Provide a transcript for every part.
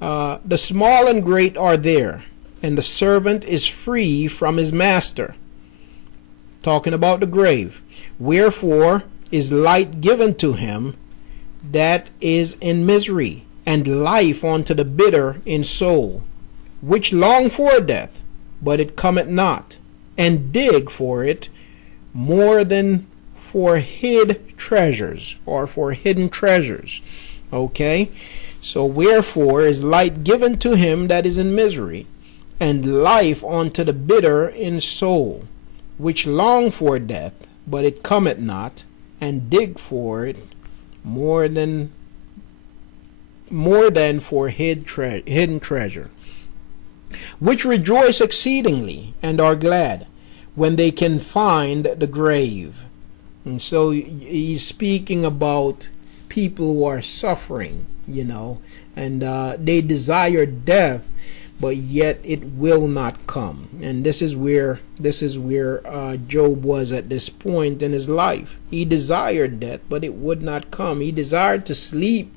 The small and great are there, and the servant is free from his master. Talking about the grave. Wherefore is light given to him that is in misery, and life unto the bitter in soul, which long for death, but it cometh not, and dig for it more than for hid treasures, or for hidden treasures. Okay, so wherefore is light given to him that is in misery, and life unto the bitter in soul, which long for death, but it cometh not, and dig for it more than for hidden treasure, which rejoice exceedingly and are glad when they can find the grave. And so he's speaking about people who are suffering, and they desire death, but yet it will not come. And this is where Job was at this point in his life. He desired death, but it would not come. He desired to sleep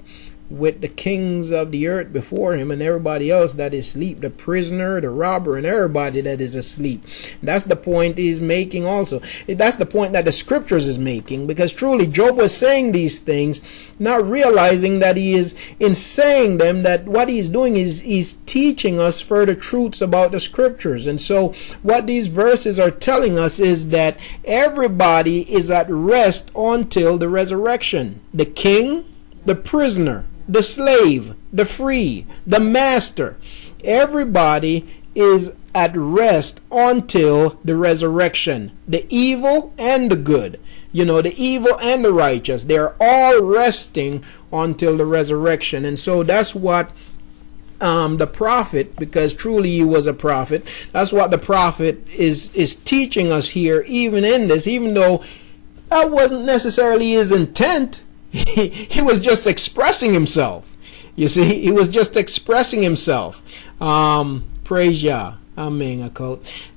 with the kings of the earth before him and everybody else that is asleep, the prisoner, the robber, and everybody that is asleep. That's the point he's making also. That's the point that the scriptures is making, because truly Job was saying these things, not realizing that he is, in saying them, that what he's doing is he's teaching us further truths about the scriptures. And so what these verses are telling us is that everybody is at rest until the resurrection. The king, the prisoner, the slave, the free, the master, everybody is at rest until the resurrection. The evil and the good, the evil and the righteous, they're all resting until the resurrection. And so that's what the prophet, because truly he was a prophet, that's what the prophet is teaching us here, even in this, even though that wasn't necessarily his intent. He was just expressing himself. You see, he was just expressing himself. Praise Yah. Amen.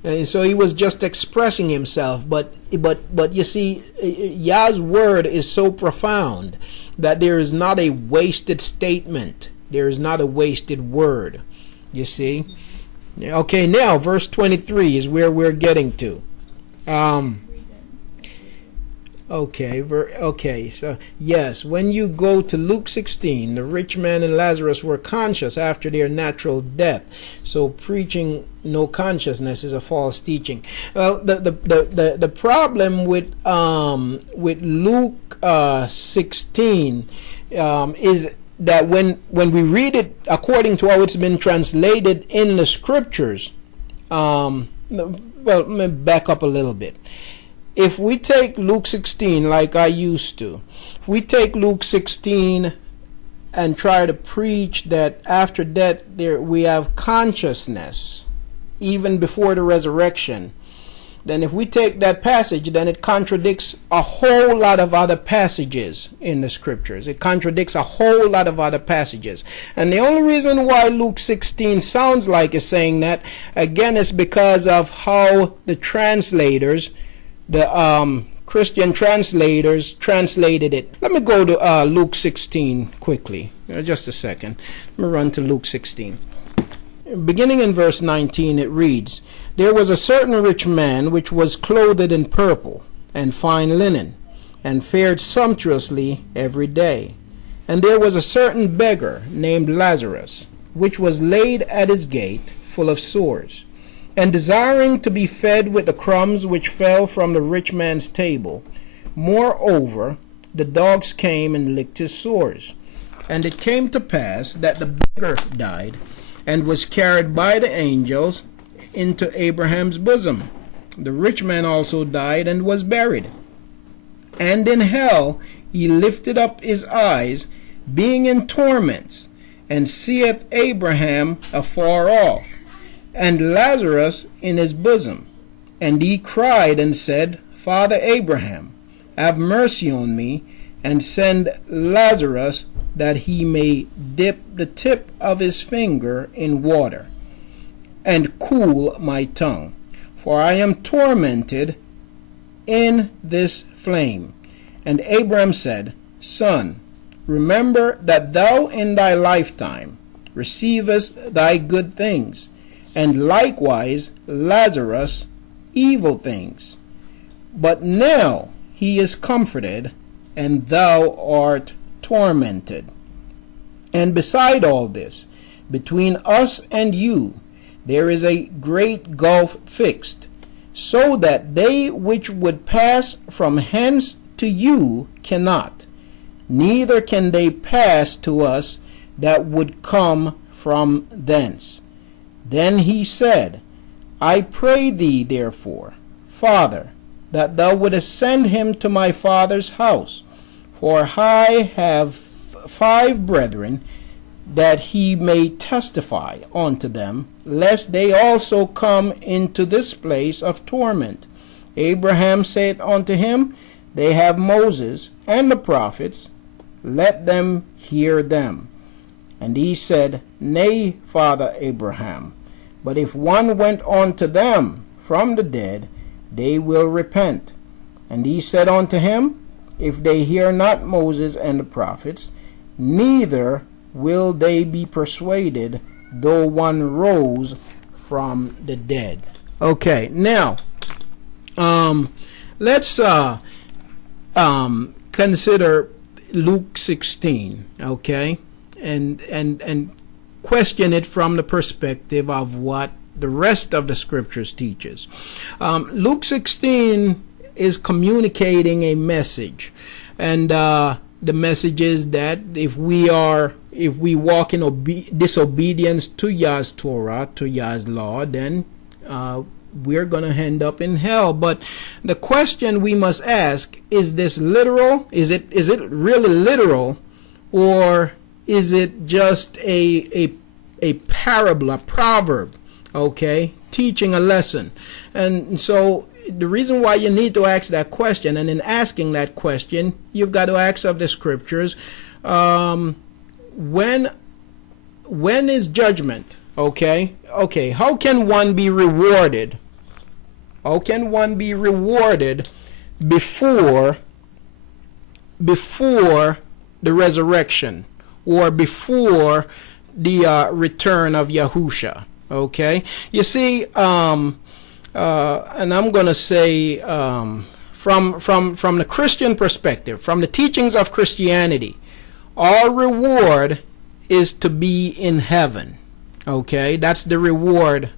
And so he was just expressing himself. But you see, Yah's word is so profound that there is not a wasted statement. There is not a wasted word. You see. Okay, now verse 23 is where we're getting to. Okay, so yes, when you go to Luke 16, the rich man and Lazarus were conscious after their natural death. So preaching no consciousness is a false teaching. Well, the problem with Luke 16 is that when we read it according to how it's been translated in the scriptures, well, let me back up a little bit. If we take Luke 16 like I used to, if we take Luke 16 and try to preach that after death we have consciousness even before the resurrection, then if we take that passage, then it contradicts a whole lot of other passages in the scriptures. It contradicts a whole lot of other passages. And the only reason why Luke 16 sounds like it's saying that, again, is because of how the translators, the Christian translators, translated it. Let me go to Luke 16 quickly. Just a second. Let me run to Luke 16. Beginning in verse 19, it reads, "There was a certain rich man which was clothed in purple and fine linen, and fared sumptuously every day. And there was a certain beggar named Lazarus, which was laid at his gate, full of sores, and desiring to be fed with the crumbs which fell from the rich man's table. Moreover, the dogs came and licked his sores. And it came to pass that the beggar died, and was carried by the angels into Abraham's bosom. The rich man also died and was buried. And in hell he lifted up his eyes, being in torments, and seeth Abraham afar off, and Lazarus in his bosom. And he cried and said, Father Abraham, have mercy on me, and send Lazarus, that he may dip the tip of his finger in water, and cool my tongue, for I am tormented in this flame. And Abraham said, Son, remember that thou in thy lifetime receivest thy good things, and likewise Lazarus evil things. But now he is comforted, and thou art tormented. And beside all this, between us and you there is a great gulf fixed, so that they which would pass from hence to you cannot, neither can they pass to us that would come from thence. Then he said, I pray thee therefore, Father, that thou wouldest send him to my father's house, for I have 5 brethren, that he may testify unto them, lest they also come into this place of torment. Abraham saith unto him, They have Moses and the prophets, let them hear them. And he said, Nay, Father Abraham, but if one went unto them from the dead, they will repent. And he said unto him, If they hear not Moses and the prophets, neither will they be persuaded, though one rose from the dead. Okay, now let's consider Luke 16, okay, and question it from the perspective of what the rest of the scriptures teaches. Luke 16 is communicating a message, and the message is that if we walk in disobedience to Yah's Torah, to Yah's law, then we're going to end up in hell. But the question we must ask, is this literal? Is it really literal, or is it just a parable, a proverb, okay, teaching a lesson? And so the reason why you need to ask that question, and in asking that question, you've got to ask of the scriptures, when is judgment? Okay, how can one be rewarded? How can one be rewarded before the resurrection, or before the return of Yahusha? Okay, you see, and I'm going to say from the Christian perspective, from the teachings of Christianity, our reward is to be in heaven. Okay, that's the reward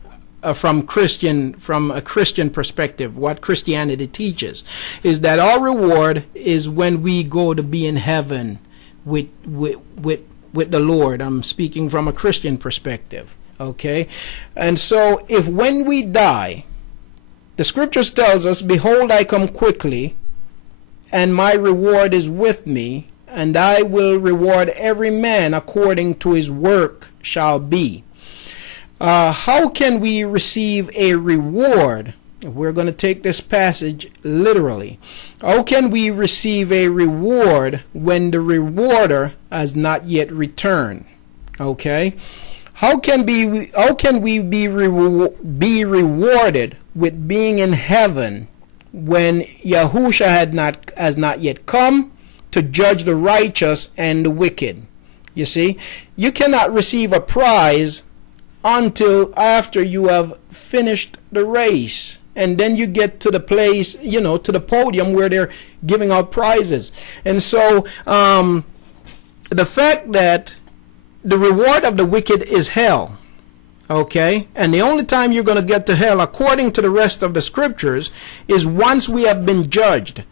from a Christian perspective. What Christianity teaches is that our reward is when we go to be in heaven with the Lord. I'm speaking from a Christian perspective. Okay, and so if when we die, the scriptures tells us, Behold, I come quickly, and my reward is with me, and I will reward every man according to his work shall be. How can we receive a reward? We're going to take this passage literally. How can we receive a reward when the rewarder has not yet returned? Okay, how can we be rewarded with being in heaven when Yahusha has not yet come to judge the righteous and the wicked? You see, you cannot receive a prize until after you have finished the race, and then you get to the place, to the podium where they're giving out prizes. And so the fact that the reward of the wicked is hell, okay, and the only time you're going to get to hell, according to the rest of the scriptures, is once we have been judged.